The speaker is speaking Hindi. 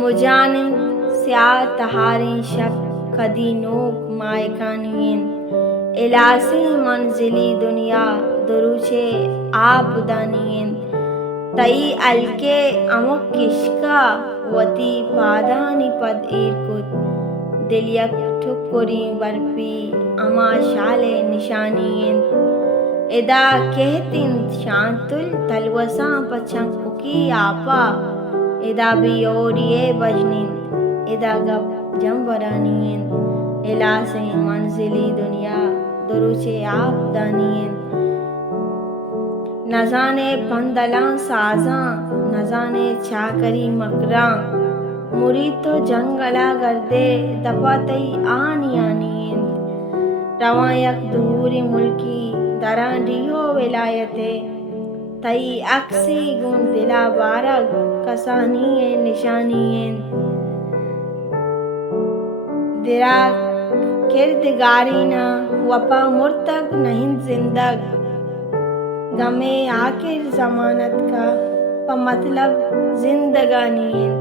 मुजानिन स्या तहारें शक कदी नोक मायकानियन इलासी मंजिली दुनिया दुरुचे आप दानियन तई अलके अमुक किश्का वती पादानी पद इरकुत दिलियक ठुकुरी बरपी अमा शाले निशानियन एदा कहतिन शांतुल तलवसा पचंकुकी आपा एदा बियोरिये बजनिन एदा गप जंबरानियन इलासे मंजिली दुनिया दुरुचे आप दानियन न जाने पंदला साजा न जाने चाकरी मकरा मुरी तो जंगला गर्दे दपातई आनी आनियन रवायक दूरी मुल्की दरांडियो विलायते तई अक्सी गुन दिला बारग कसानिये निशानियन दिरा किरदगारीना वपा मुर्तग नहीं जिंदग गमे आखिर जमानत का प मतलब जिंदगानियन